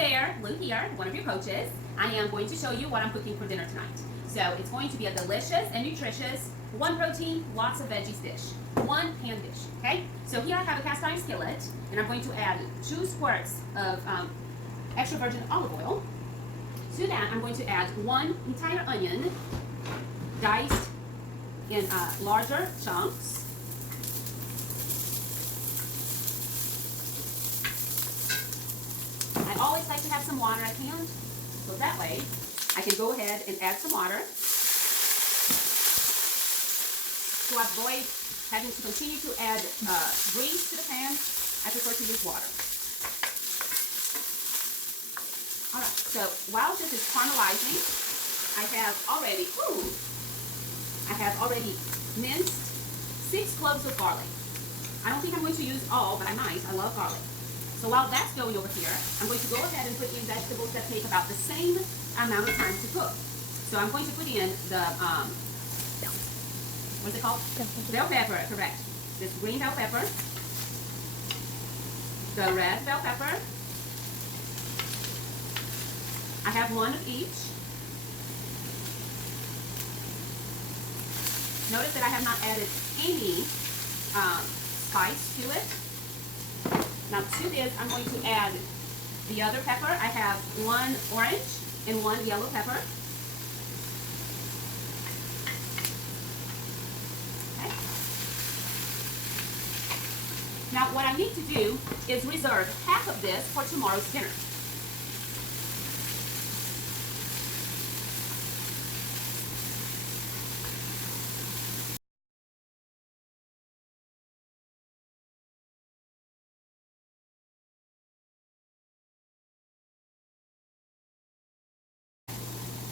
there, Lou here, one of your coaches. I am going to show you what I'm cooking for dinner tonight. So it's going to be a delicious and nutritious, one protein, lots of veggies dish, one pan dish, okay? So here I have a cast iron skillet, and I'm going to add 2 squirts of extra virgin olive oil. To that, I'm going to add 1 entire onion, diced in larger chunks. I always like to have some water at hand, so that way I can go ahead and add some water to avoid having to continue to add grease to the pan. I prefer to use water. Alright, so while this is caramelizing, I have already minced 6 cloves of garlic. I don't think I'm going to use all, but I might. I love garlic. So while that's going over here, I'm going to go ahead and put in vegetables that take about the same amount of time to cook. So I'm going to put in the, what's it called? Bell pepper, correct. This green bell pepper, the red bell pepper. I have 1 of each. Notice that I have not added any spice to it. Now to this, I'm going to add the other pepper. I have 1 orange and 1 yellow pepper. Okay. Now what I need to do is reserve half of this for tomorrow's dinner.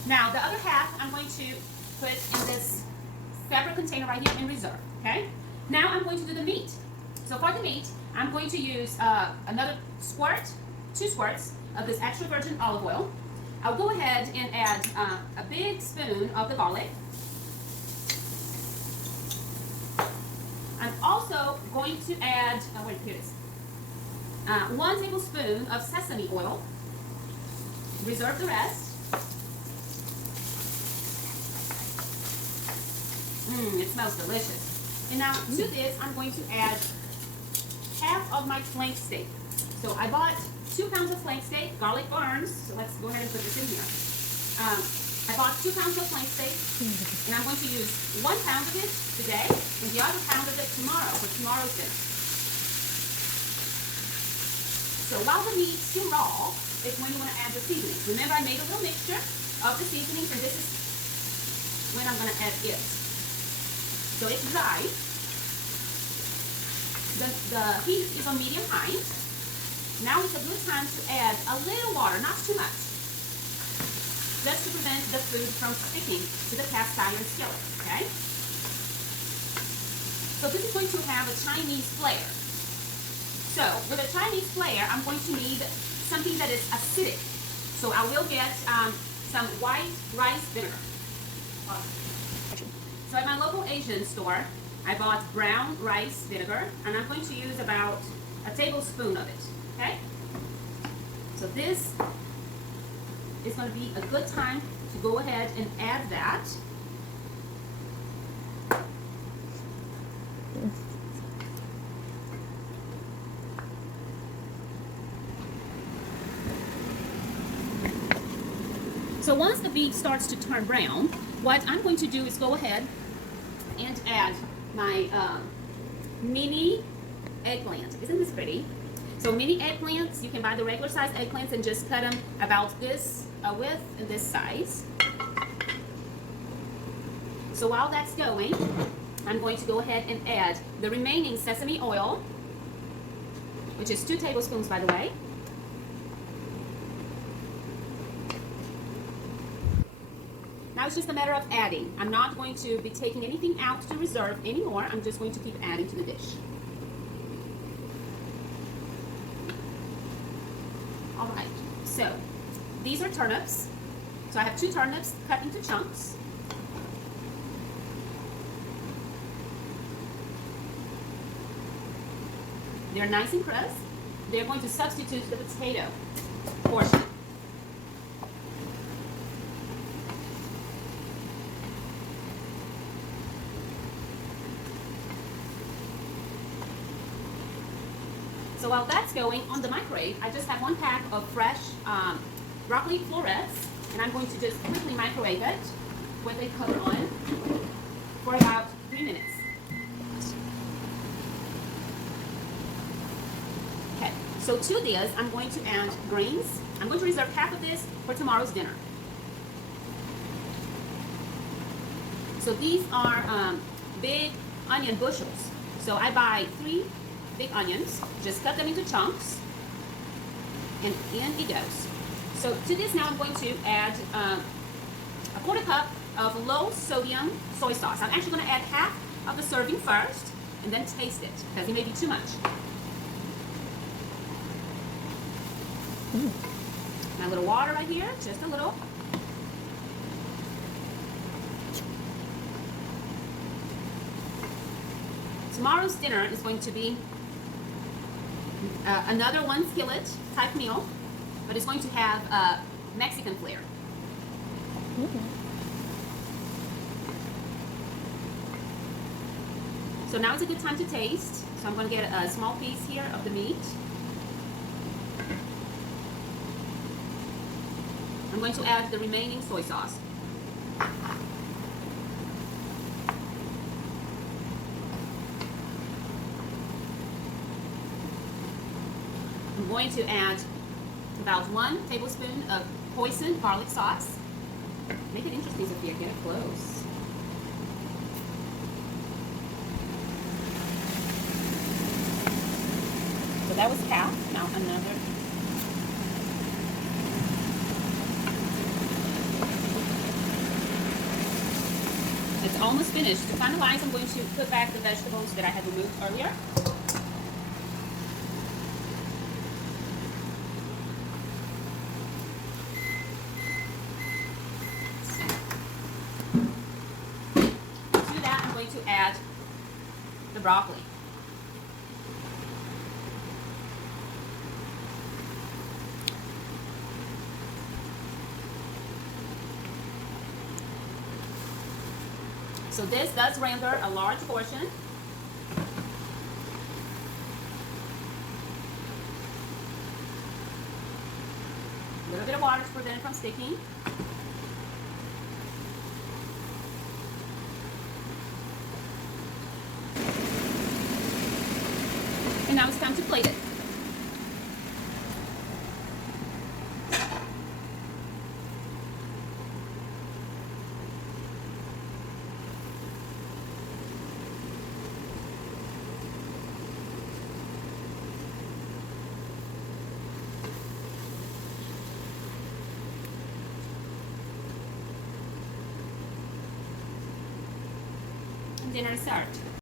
Now, the other half I'm going to put in this separate container right here in reserve, okay? Now I'm going to do the meat. So for the meat, I'm going to use another 2 squirts of this extra virgin olive oil. I'll go ahead and add a big spoon of the garlic. I'm also going to add, here it is, 1 tablespoon of sesame oil. Reserve the rest. It smells delicious. And now to this, I'm going to add half of my flank steak. So I bought 2 pounds of flank steak, garlic burns. So let's go ahead and put this in here. I bought 2 pounds of flank steak, and I'm going to use 1 pound of it today, and the other pound of it tomorrow for tomorrow's dinner. So while the meat's still raw, is when you want to add the seasonings. Remember, I made a little mixture of the seasonings, and this is when I'm going to add it. So it's dry. The heat is on medium high. Now it's a good time to add a little water, not too much, just to prevent the food from sticking to the cast iron skillet, okay? So this is going to have a Chinese flair. So with a Chinese flair, I'm going to need something that is acidic. So I will get some white rice vinegar. So at my local Asian store, I bought brown rice vinegar, and I'm going to use about a tablespoon of it, okay? So this is going to be a good time to go ahead and add that. So once the meat starts to turn brown, what I'm going to do is go ahead and add my mini eggplant. Isn't this pretty? So mini eggplants, you can buy the regular size eggplants and just cut them about this width and this size. So while that's going, I'm going to go ahead and add the remaining sesame oil, which is 2 tablespoons by the way. Now it's just a matter of adding. I'm not going to be taking anything out to reserve anymore. I'm just going to keep adding to the dish. All right, so these are turnips. So I have 2 turnips cut into chunks. They're nice and crisp. They're going to substitute the potato. portion. So while that's going on the microwave, I just have 1 pack of fresh broccoli florets, and I'm going to just quickly microwave it with a cover on for about 3 minutes. Okay, so to this, I'm going to add greens. I'm going to reserve half of this for tomorrow's dinner. So these are big onion bushels. So I buy 3 big onions, just cut them into chunks, and in it goes. So to this now I'm going to add a 1/4 cup of low sodium soy sauce. I'm actually going to add half of the serving first and then taste it because it may be too much. My little water right here, just a little. Tomorrow's dinner is going to be another 1 skillet type meal, but it's going to have a Mexican flair. So now it's a good time to taste. So I'm going to get a small piece here of the meat. I'm going to add the remaining soy sauce. I'm going to add about 1 tablespoon of hoisin garlic sauce. Make it interesting, Sophia. Get it close. So that was half. Now another. It's almost finished. To finalize, I'm going to put back the vegetables that I had removed earlier. To add the broccoli. So this does render a large portion. A little bit of water to prevent it from sticking. And now it's time to plate it. And dinner is served.